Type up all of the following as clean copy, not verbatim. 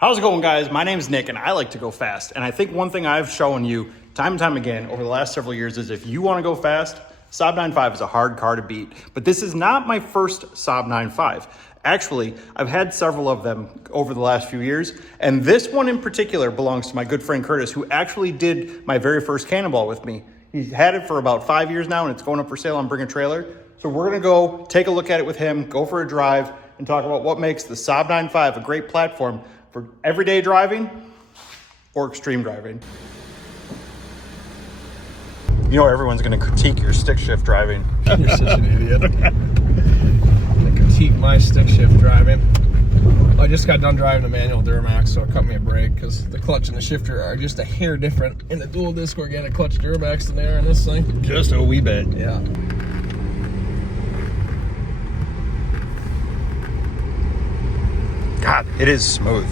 How's it going, guys? My name's Nick, and I like to go fast. And I think one thing I've shown you time and time again over the last several years is if you want to go fast, Saab 9.5 is a hard car to beat. But this is not my first Saab 9.5. Actually, I've had several of them over the last few years, and this one in particular belongs to my good friend Curtis, who actually did my very first Cannonball with me. He's had it for about 5 years now, and it's going up for sale on Bring a Trailer. So we're gonna go take a look at it with him, go for a drive, and talk about what makes the Saab 9.5 a great platform for everyday driving or extreme driving. You know everyone's going to critique your stick shift driving. You're such an idiot. They critique my stick shift driving. I just got done driving a manual Duramax, so it cut me a break because the clutch and the shifter are just a hair different in the dual disc organic clutch Duramax than they are in this thing. Just a wee bit. Yeah. God, it is smooth.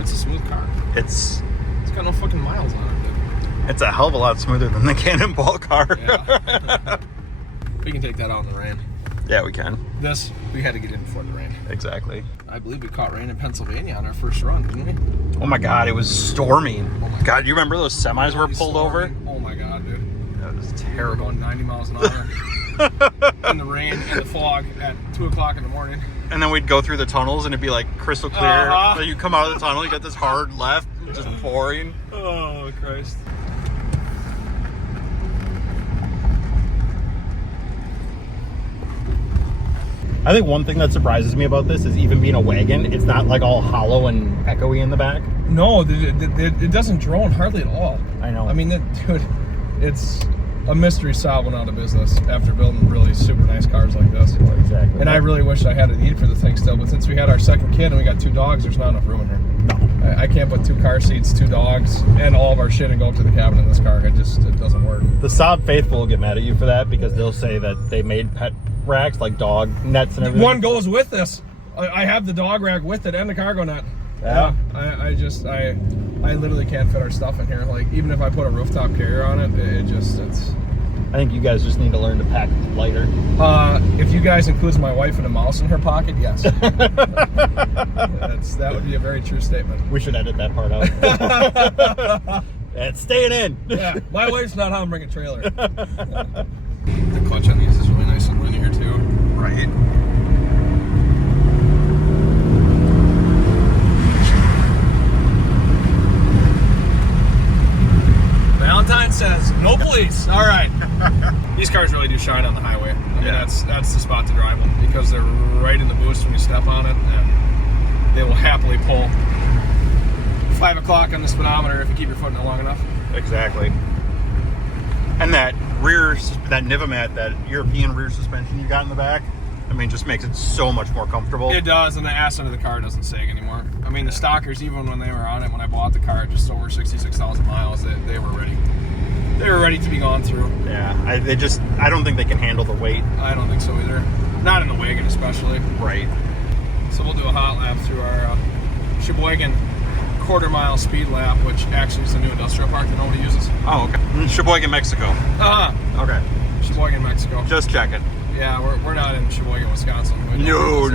It's a smooth car. It's got no fucking miles on it, dude. It's a hell of a lot smoother than the Cannonball car. Yeah. We can take that out in the rain. Yeah, we can. This, we had to get in before the rain. Exactly. I believe we caught rain in Pennsylvania on our first run, didn't we? Oh my God, it was storming. Oh my God, you remember those semis were pulled over? Oh my God, dude. That was We were terrible. going 90 miles an hour in the rain and the fog at 2 o'clock in the morning. And then we'd go through the tunnels and it'd be like crystal clear. Then you come out of the tunnel, you got this hard left, just pouring. Oh, Christ. I think one thing that surprises me about this is even being a wagon, it's not like all hollow and echoey in the back. No, it doesn't drone hardly at all. I know. I mean, dude, it's a mystery Saab went out of business after building really super nice cars like this. Exactly. And I really wish I had a need for the thing still, but since we had our second kid and we got 2 dogs, there's not enough room in here. No. I can't put 2 car seats, 2 dogs, and all of our shit and go up to the cabin in this car. It doesn't work. The Saab faithful will get mad at you for that because they'll say that they made pet racks like dog nets and everything. One goes with this. I have the dog rack with it and the cargo net. Yeah. I literally can't fit our stuff in here. Like, even if I put a rooftop carrier on it, it's. I think you guys just need to learn to pack lighter. If you guys includes my wife and a mouse in her pocket, yes. That would be a very true statement. We should edit that part out. It's staying in. Yeah, my wife's not on Bring a Trailer. The clutch on these is really nice and linear too. Right. Valentine says, no police. All right. These cars really do shine on the highway. I mean, that's the spot to drive them because they're right in the boost when you step on it, and they will happily pull 5 o'clock on the speedometer if you keep your foot in it long enough. Exactly. And that Nivamat, that European rear suspension you got in the back, I mean, just makes it so much more comfortable. It does, and the ass end of the car doesn't sag anymore. I mean, the stockers, even when they were on it, when I bought the car, just over 66,000 miles, they were ready. They were ready to be gone through. Yeah, I don't think they can handle the weight. I don't think so either. Not in the wagon, especially. Right. So we'll do a hot lap through our Sheboygan quarter-mile speed lap, which actually is the new industrial park that nobody uses. Oh, okay. Sheboygan, Mexico. Uh-huh. Okay. Sheboygan, Mexico. Just checking. Yeah, we're not in Sheboygan, Wisconsin. No.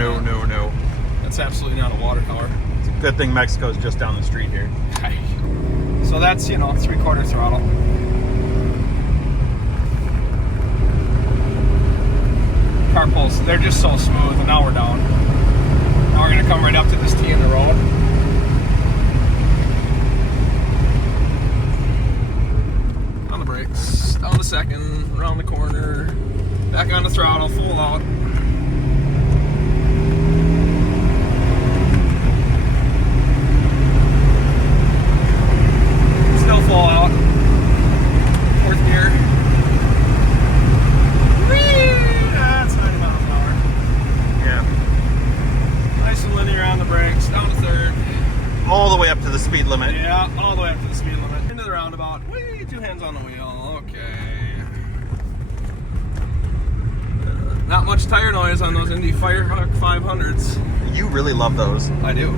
That's absolutely not a water tower. It's a good thing Mexico's just down the street here. So that's, 3/4 throttle. Car pulls, they're just so smooth, and now we're down. Now we're going to come right up to this T in the road. On the brakes, down the second, around the corner, back on the throttle, full out. Still full out. 4th gear. Whee! That's 90 miles an hour. Yeah. Nice and linear on the brakes, down to 3rd. All the way up to the speed limit. Yeah, all the way up to the speed limit. Into the roundabout. Whee! 2 hands on the wheel. Okay. Not much tire noise on those Indy Firehawk 500s. You really love those. I do.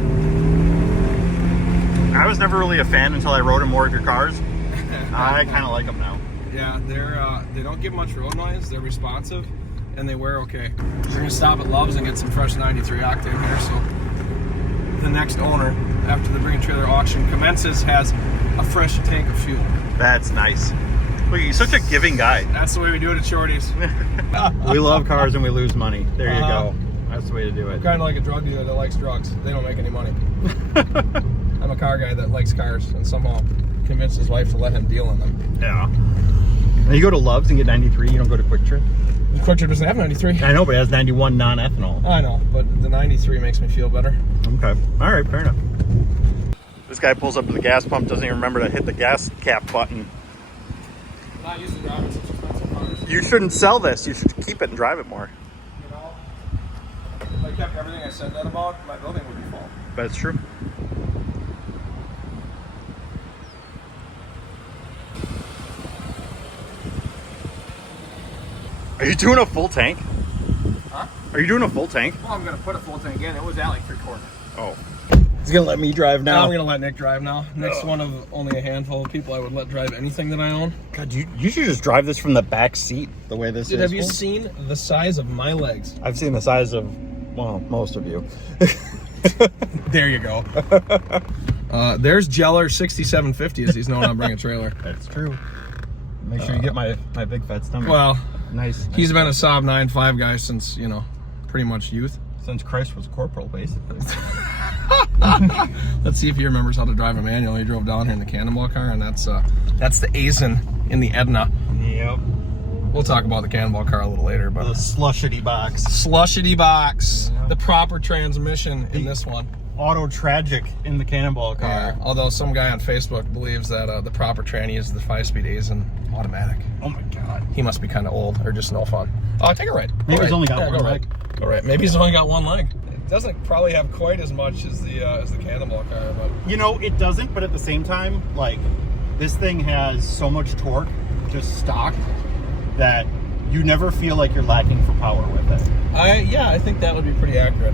I was never really a fan until I rode in more of your cars. I kind of like them now. Yeah, they don't give much road noise. They're responsive, and they wear okay. We're gonna stop at Love's and get some fresh 93 octane here. So the next owner, after the bring and trailer auction commences, has a fresh tank of fuel. That's nice. Look, you're such a giving guy. That's the way we do it at Shorty's. We love cars and we lose money. There you go. That's the way to do it. I'm kind of like a drug dealer that likes drugs. They don't make any money. I'm a car guy that likes cars and somehow convinced his wife to let him deal in them. Yeah. And you go to Love's and get 93, you don't go to Quick Trip? Quick Trip doesn't have 93. I know, but it has 91 non-ethanol. I know, but the 93 makes me feel better. Okay. All right, fair enough. This guy pulls up to the gas pump, doesn't even remember to hit the gas cap button. I'm not used to driving such expensive cars. You shouldn't sell this. You should keep it and drive it more. You know, if I kept everything I said that about, my building would be full. That's true. Are you doing a full tank? Huh? Are you doing a full tank? Well, I'm going to put a full tank in. It was at like 3/4. Oh. He's going to let me drive now. I'm going to let Nick drive now. Nick's one of only a handful of people I would let drive anything that I own. God, you should just drive this from the back seat the way this is. Dude, have you seen the size of my legs? I've seen the size of, well, most of you. There you go. There's Jeller 6750 as he's known on Bring a Trailer. That's true. Make sure you get my big fat stomach. Well, nice. He's been a Saab 9.5 guy since, you know, pretty much youth. Since Christ was corporal, basically. Let's see if he remembers how to drive a manual. He drove down here in the Cannonball car, and that's the Aisin in the Edna. Yep. We'll talk about the Cannonball car a little later, but The slushity box. Slushity box. Yeah. The proper transmission in this one. Auto tragic in the Cannonball car. Yeah, although some guy on Facebook believes that the proper tranny is the 5-speed Aisin automatic. Oh my god. He must be kind of old or just no fun. Oh, take a ride. Maybe he's only got Yeah, one go leg. Right. Go right. Maybe he's only got one leg. It doesn't probably have quite as much as the Cannonball car, but You know, it doesn't, but at the same time, like, this thing has so much torque, just stock, that you never feel like you're lacking for power with it. I think that would be pretty accurate.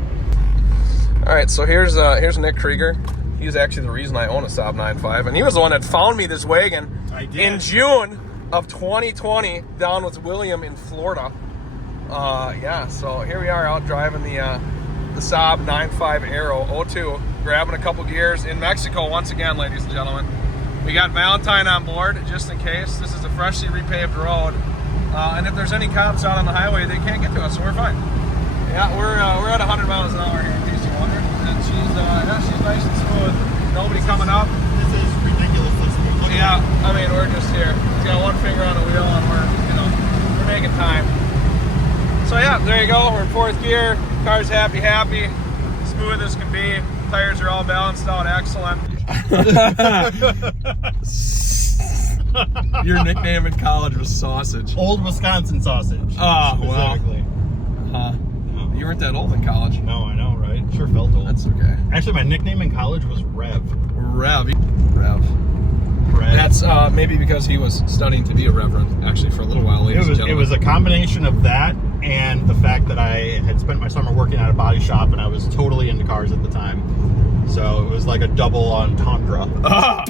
All right, so here's Nick Krieger. He's actually the reason I own a Saab 9.5, and he was the one that found me this wagon in June of 2020 down with William in Florida. Yeah, so here we are out driving the Saab 9.5 Aero 02, grabbing a couple gears in Mexico once again, ladies and gentlemen. We got Valentine on board just in case. This is a freshly repaved road, and if there's any cops out on the highway, they can't get to us, so we're fine. Yeah, we're at 100 miles an hour here in case you wondered, and she's nice and smooth. Nobody coming up. This is ridiculously smooth. Yeah, I mean, we're just here. He's got one finger on the wheel, and we're making time. So yeah, there you go. We're in 4th gear. Car's happy, smooth as can be. Tires are all balanced out, excellent. Your nickname in college was Sausage. Old Wisconsin sausage. Oh, specifically. Huh. You weren't that old in college. No, I know, right? Sure felt old. That's okay. Actually, my nickname in college was Rev. Rev. Rev. That's maybe because he was studying to be a reverend, actually, for a little while, ladies and It gentlemen. was a combination of that and the fact that I had spent my summer working at a body shop and I was totally into cars at the time. So it was like a double entendre. Ah!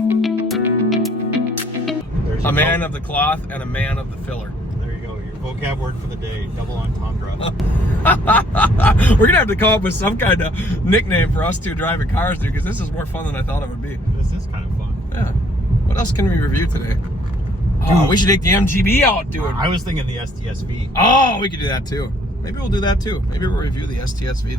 There's A man of the cloth and a man of the filler. There you go. Your vocab word for the day, double entendre. We're going to have to come up with some kind of nickname for us two driving cars, dude, because this is more fun than I thought it would be. This is kind of fun. Yeah. What else can we review today? Oh, we should take the MGB out, dude. I was thinking the STSV. Oh, we could do that too. Maybe we'll do that too. Maybe we'll review the STSV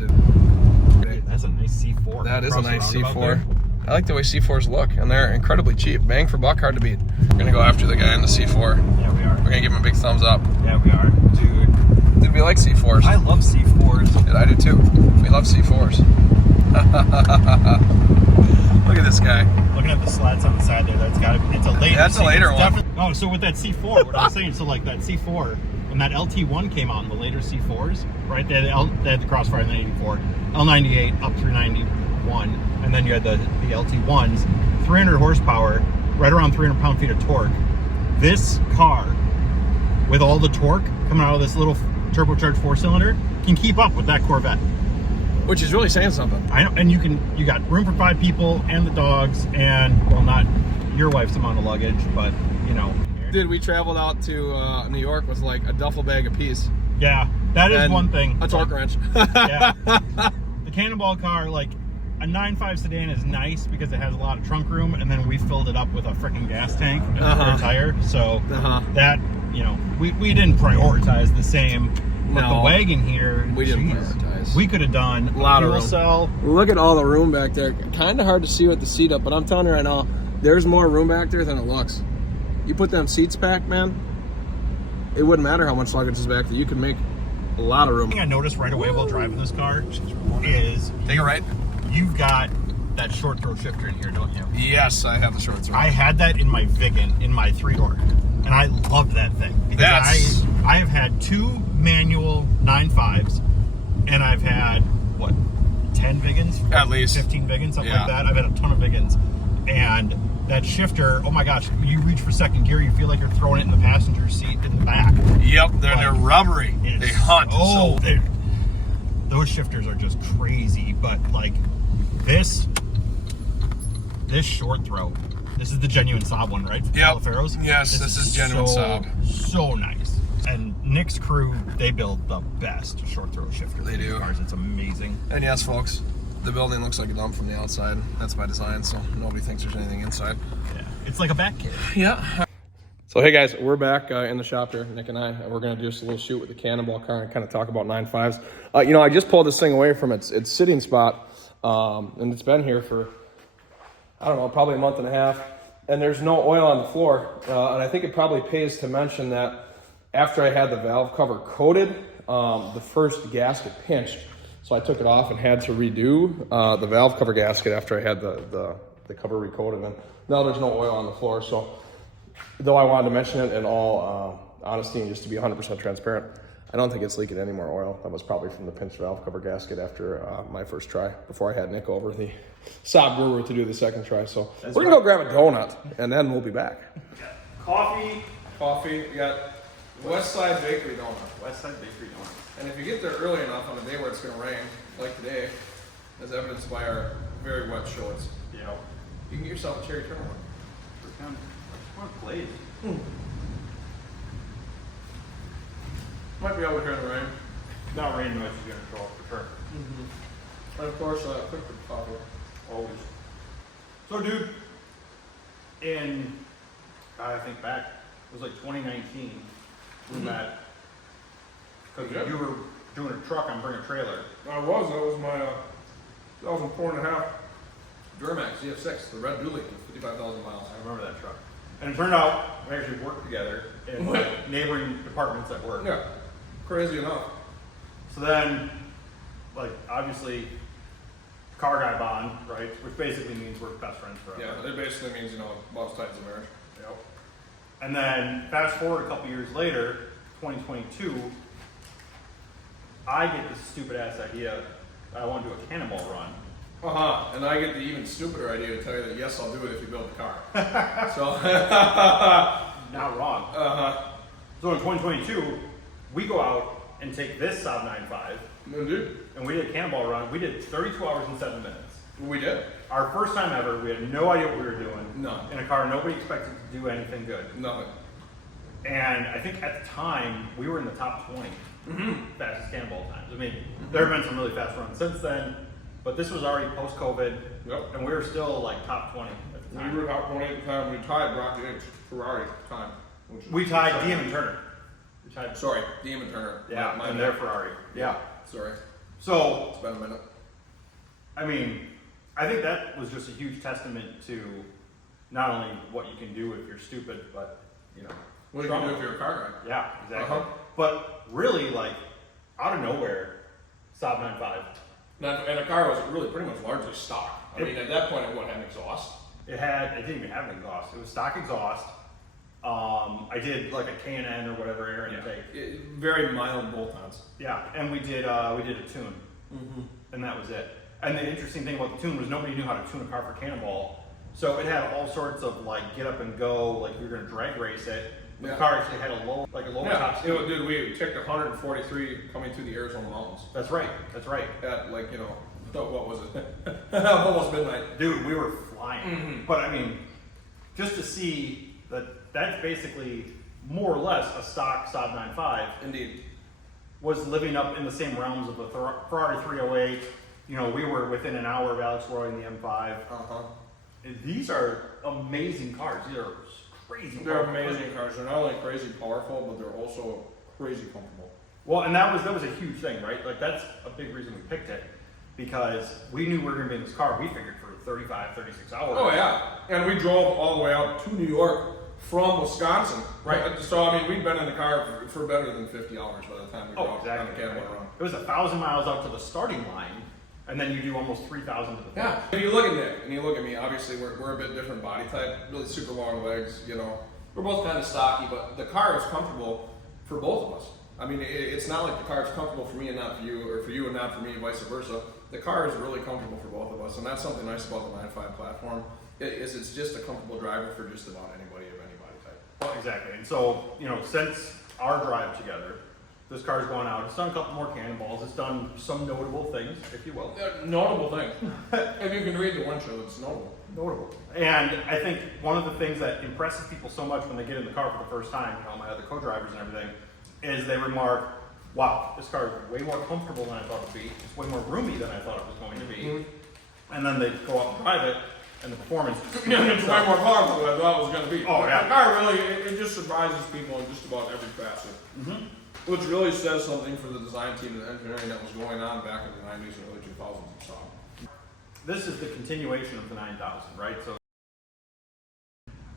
today. That's a nice C4. That is a Across the nice roundabout C4. there. I like the way C4s look, and they're incredibly cheap. Bang for buck, hard to beat. We're gonna go after the guy in the C4. Yeah, we are. We're gonna give him a big thumbs up. Yeah, we are. Dude. Did we like C4s? I love C4s. Did I do too? We love C4s. Look at this guy. Looking at the slats on the side there, it's a later. That's a later one. Oh, so with that C4, what I was saying, so like that C4, when that LT1 came out in the later C4s, right? They had the Crossfire in the 84, L98 up through 91, and then you had the LT1s, 300 horsepower, right around 300 pound-feet of torque. This car, with all the torque coming out of this little turbocharged 4-cylinder, can keep up with that Corvette. Which is really saying something. I know, and you got room for 5 people and the dogs, and well, not your wife's amount of luggage, but you know. Dude, we traveled out to New York with like a duffel bag apiece. Yeah, that is And one thing. a torque wrench. Yeah, the Cannonball car, like, a 9.5 sedan is nice because it has a lot of trunk room, and then we filled it up with a freaking gas tank and a spare tire. So that, you know, we didn't prioritize the same. But the wagon here, we didn't prioritize. We could have done a lot of room. Cell. Look at all the room back there. Kind of hard to see with the seat up, but I'm telling you right now, there's more room back there than it looks. You put them seats back, man, it wouldn't matter how much luggage is back there. You can make a lot of room. The thing I noticed right away while driving this car is... Take it right. You've got that short throw shifter in here, don't you? Yes, I have the short throw. I had that in my Wagon, in my 3-door, and I loved that thing. Because I have had 2 manual 9.5s, and I've had, what, 10 Wagons? At least. 15 Wagons, something like that. I've had a ton of Wagons. And that shifter, oh my gosh, you reach for second gear, you feel like you're throwing it in the passenger seat in the back. Yep, they're rubbery. They hunt. Oh, those shifters are just crazy. But like this short throw, this is the genuine Saab one, right? Yep. Yes, this is genuine Saab. So nice. And Nick's crew, they build the best short throw shifter. They do. Cars. It's amazing. And yes, folks, the building looks like a dump from the outside. That's by design, so nobody thinks there's anything inside. Yeah, it's like a back kit. Yeah. So hey guys, we're back in the shop here, Nick and I, and we're gonna do just a little shoot with the Cannonball car and kind of talk about 9.5s. You know, I just pulled this thing away from its sitting spot, and it's been here for, I don't know, probably a month and a half, and there's no oil on the floor, and I think it probably pays to mention that after I had the valve cover coated, the first gasket pinched. So I took it off and had to redo the valve cover gasket after I had the cover recoated. And then now there's no oil on the floor. So though I wanted to mention it in all honesty and just to be 100% transparent, I don't think it's leaking any more oil. That was probably from the pinched valve cover gasket after my first try, before I had Nick over, the Saab brewer, to do the second try. So we're gonna go grab a donut and then we'll be back. Coffee. We got West Side Bakery donut. West Side Bakery donut. And if you get there early enough on a day where it's going to rain, like today, as evidenced by our very wet shorts, you can get yourself a cherry turtle one. What glaze? Might be over here in the rain. Not rain noise is going to show up for sure. And of course, quick coffee. Always. So, dude, I think back, it was like 2019. We met. Because you were doing a truck on Bring a Trailer. I was. That was my 2004.5 Duramax ZF6, the red dually with 55,000 miles. I remember that truck. And it turned out we actually worked together in like neighboring departments at work. Yeah, crazy enough. So then, like, obviously, car guy bond, right? Which basically means we're best friends forever. Yeah, it basically means, love's tight as a marriage. Yep. And then, fast forward a couple years later, 2022, I get this stupid ass idea. I want to do a Cannonball run. And I get the even stupider idea to tell you that yes, I'll do it if you build the car. So not wrong. So in 2022, we go out and take this Saab 9.5. Dude. And we did a Cannonball run. We did 32 hours and 7 minutes. We did. Our first time ever. We had no idea what we were doing. None. In a car nobody expected to do anything good. Nothing. And I think at the time we were in the top 20 fastest Cannonball times. I mean, there have been some really fast runs since then, but this was already post-COVID, and we were still like top 20 at the time. We were top 20 at the time. We tied Rocky H. Ferrari at the time. We tied Diem and Turner. Sorry, Diem and Turner. Yeah, and their Ferrari. Yeah. Sorry. So, it's been a minute. I mean, I think that was just a huge testament to not only what you can do if you're stupid, but, what you can do if you're a car guy. Yeah, exactly. But really, like, out of nowhere, Saab 9.5. And the car was really pretty much largely stock. I mean, at that point, it wouldn't have an exhaust. It didn't even have an exhaust. It was stock exhaust. I did like a K&N or whatever air intake. Very mild bolt-ons. Yeah, and we did a tune, and that was it. And the interesting thing about the tune was nobody knew how to tune a car for Cannonball, so it had all sorts of like get up and go, like we were gonna drag race it. The car actually had a low top speed. Dude, we checked 143 coming through the Arizona mountains. That's right. At like, what was it? Almost midnight. Dude, we were flying. But I mean, just to see that's basically more or less a stock Saab 9.5. Indeed. Was living up in the same realms of the Ferrari 308, You know, we were within an hour of Alex Roy in the M5. These are amazing cars. These are crazy. They're amazing cars. They're not only crazy powerful, but they're also crazy comfortable. Well, and that was a huge thing, right? Like that's a big reason we picked it, because we knew we were going to be in this car. We figured for 35, 36 hours. Oh yeah, and we drove all the way out to New York from Wisconsin. Right. So I mean, we'd been in the car for better than 50 hours by the time we got on the Cannonball Run. It was 1,000 miles out to the starting line, and then you do almost 3,000 to the finish. Yeah. If you look at Nick and you look at me, obviously we're a bit different body type, really super long legs. You know, we're both kind of stocky, but the car is comfortable for both of us. I mean, it's not like the car is comfortable for me and not for you, or for you and not for me, vice versa. The car is really comfortable for both of us, and that's something nice about the 9.5 platform. It's just a comfortable driver for just about anybody of any body type. Well, exactly. And so, you know, since our drive together, this car's gone out. It's done a couple more cannonballs. It's done some notable things, if you will. Notable thing. If you can read the windshield, it's notable. Notable. And I think one of the things that impresses people so much when they get in the car for the first time, you know, my other co-drivers and everything, is they remark, wow, this car is way more comfortable than I thought it would be. It's way more roomy than I thought it was going to be. And then they go out and drive it, and the performance is it's way more powerful than I thought it was going to be. Oh, yeah. The car really, it just surprises people in just about every facet. Which really says something for the design team and the engineering that was going on back in the 90s and early 2000s and so on. This is the continuation of the 9000, right? So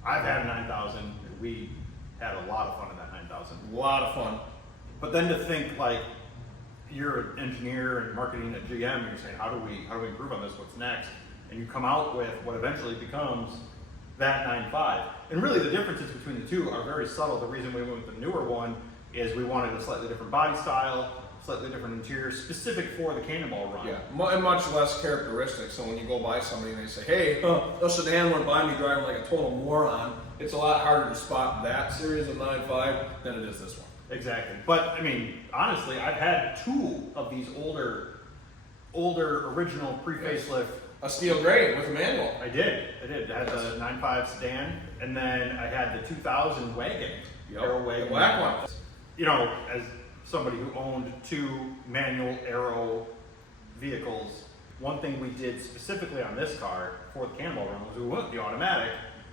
I've had a 9000. We had a lot of fun in that 9000. A lot of fun. But then to think like you're an engineer and marketing at GM, and you're saying, how do we improve on this? What's next? And you come out with what eventually becomes that 9.5. And really the differences between the two are very subtle. The reason we went with the newer one is we wanted a slightly different body style, slightly different interior, specific for the Cannonball Run. Yeah, and much less characteristic. So when you go by somebody and they say, hey, a sedan went by me driving like a total moron, it's a lot harder to spot that series of 9.5 than it is this one. Exactly. But I mean, honestly, I've had two of these older original pre-facelift. A steel gray with a manual. I did. I had the 9.5 sedan, and then I had the 2000 wagon. Aero wagon. The black one. You know, as somebody who owned two manual Aero vehicles, one thing we did specifically on this car for the Cannonball Run was we went with the automatic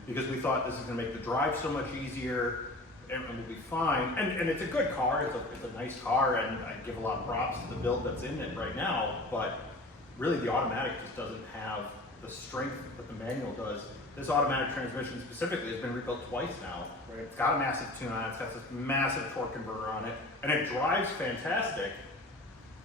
because we thought this is going to make the drive so much easier and we'll be fine. And it's a good car. It's a nice car, and I give a lot of props to the build that's in it right now. But really, the automatic just doesn't have the strength that the manual does. This automatic transmission specifically has been rebuilt twice now. Right? It's got a massive tune on it. It's got this massive torque converter on it, and it drives fantastic.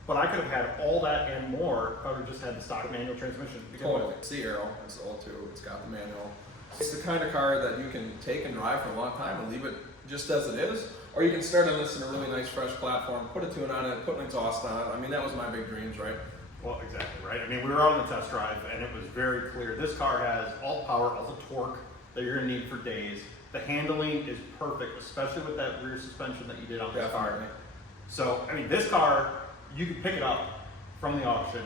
But I could have had all that and more if I would have just had the stock manual transmission. Totally. It's the Aero. It's the old two. It's got the manual. It's the kind of car that you can take and drive for a long time and leave it just as it is. Or you can start on this in a really nice fresh platform, put a tune on it, put an exhaust on it. I mean, that was my big dreams, right? Well, exactly, right? I mean, we were on the test drive, and it was very clear. This car has all the power, all the torque that you're going to need for days. The handling is perfect, especially with that rear suspension that you did on this car. So, I mean, this car, you could pick it up from the auction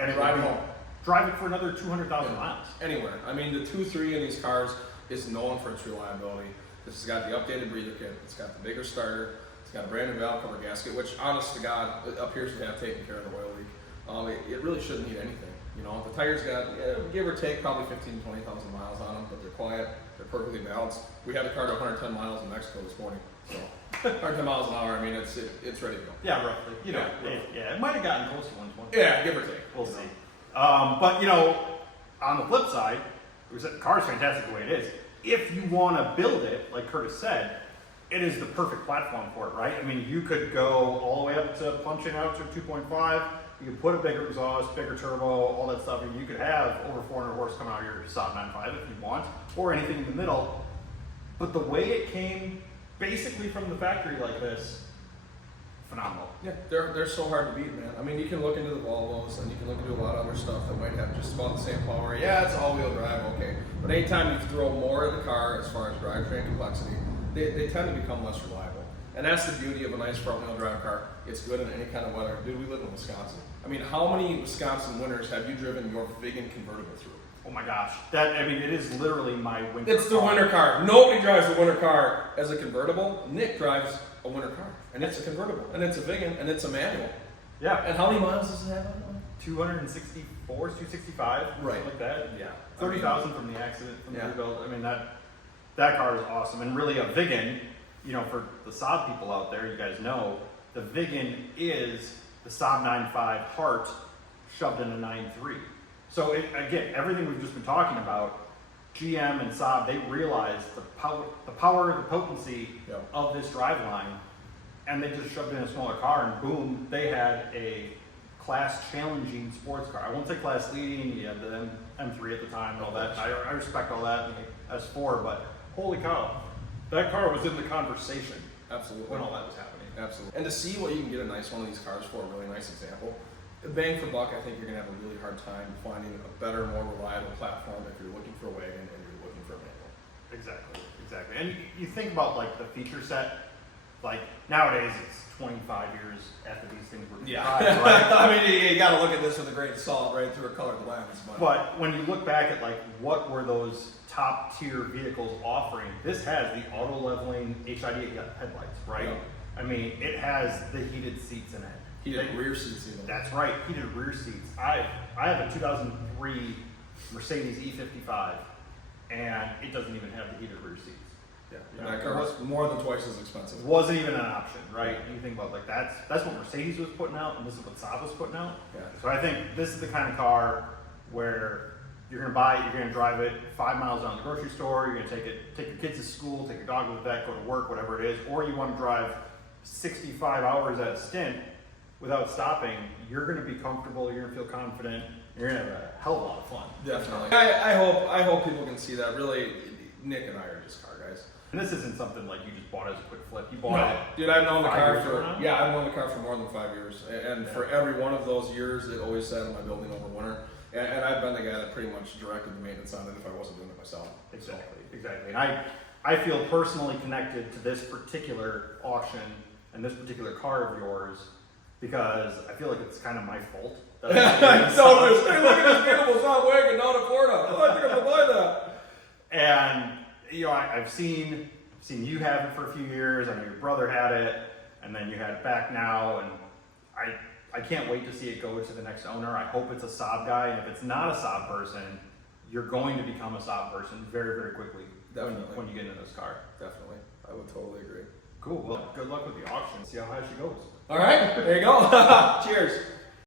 and drive it home. Drive it for another 200,000 miles. Anywhere. I mean, the 2.3 in these cars is known for its reliability. This has got the updated breather kit. It's got the bigger starter. It's got a brand new valve cover gasket, which, honest to God, appears to have taken care of the oil leak. It really shouldn't need anything. You know, the tires got, give or take, probably 15,000 to 20,000 miles on them, but they're quiet, they're perfectly balanced. We had the car to 110 miles in Mexico this morning, so 110 miles an hour. I mean, it's ready to go. Yeah, roughly. You know, it might have gotten close to 120. Yeah, give or take. We'll see. But you know, on the flip side, the car's fantastic the way it is. If you want to build it, like Curtis said, it is the perfect platform for it, right? I mean, you could go all the way up to punching out to 2.5. You could put a bigger exhaust, bigger turbo, all that stuff, and you could have over 400 horse coming out of your Saab 9.5 if you want, or anything in the middle. But the way it came, basically from the factory like this, phenomenal. Yeah, they're so hard to beat, man. I mean, you can look into the Volvos and you can look into a lot of other stuff that might have just about the same power. Yeah, it's all-wheel drive, okay. But anytime you throw more in the car as far as drivetrain complexity, they tend to become less reliable. And that's the beauty of a nice front-wheel drive car. It's good in any kind of weather. Dude, we live in Wisconsin. I mean, how many Wisconsin winters have you driven your Wagon convertible through? Oh my gosh, it is literally my winter car. It's the winter car. Nobody drives a winter car as a convertible. Nick drives a winter car, and it's a convertible, and it's a Wagon, and it's a manual. Yeah. And how many miles does it have on it? 264, 265, Right. something like that. Yeah. 30,000 from the accident, from Yeah. the rebuild. I mean, that car is awesome. And really a Vigan, you know, for the Saab people out there, you guys know, the Vigan is the Saab 9.5 heart shoved in a 9.3. So again, everything we've just been talking about, GM and Saab, they realized the power, the potency Yep. of this driveline, and they just shoved in a smaller car, and boom, they had a class challenging sports car. I won't say class leading. You had the M3 at the time and all that. I respect all that in the S4, but holy cow, that car was in the conversation Absolutely. when all that was happening. Absolutely. And to see what you can get a nice one of these cars for, a really nice example. Bang for buck, I think you're going to have a really hard time finding a better, more reliable platform if you're looking for a wagon and you're looking for a manual. Exactly. And you think about like the feature set, like nowadays it's 25 years after these things were designed, right? I mean, you got to look at this with a grain of salt, right, through a colored lens. But when you look back at like what were those top tier vehicles offering, this has the auto leveling HID headlights, right? Yeah. I mean, it has the heated seats in it. Heated rear seats even. That's right, heated rear seats. I have a 2003 Mercedes E55, and it doesn't even have the heated rear seats. Yeah, You know, that car was more than twice as expensive. It wasn't even an option, right? You think about like that's what Mercedes was putting out, and this is what Saab was putting out. Yeah. So I think this is the kind of car where you're gonna buy it, you're gonna drive it 5 miles down to the grocery store, you're gonna take your kids to school, take your dog to the vet, go to work, whatever it is, or you want to drive 65 hours at a stint without stopping. You're gonna be comfortable, you're gonna feel confident, you're gonna have a hell of a lot of fun. Definitely. I hope people can see that. Really, Nick and I are just car guys. And this isn't something like you just bought as a quick flip. You bought it. Dude, I've known the 5 car years for ago now? yeah, I've known the car for more than 5 years, and for every one of those years, it always sat in my building over winter. And I've been the guy that pretty much directed the maintenance on it if I wasn't doing it myself. Exactly. And I feel personally connected to this particular auction and this particular car of yours because I feel like it's kind of my fault. So there's, hey, look at this beautiful Saab wagon down in Florida. Oh, I think I'm gonna buy that. And you know, I've seen you have it for a few years. I know your brother had it, and then you had it back now, and I can't wait to see it go to the next owner. I hope it's a Saab guy, and if it's not a Saab person, you're going to become a Saab person very, very quickly. Definitely. When you get into this car. Definitely, I would totally agree. Cool. Well, good luck with the auction. See how high she goes. All right, there you go. Cheers.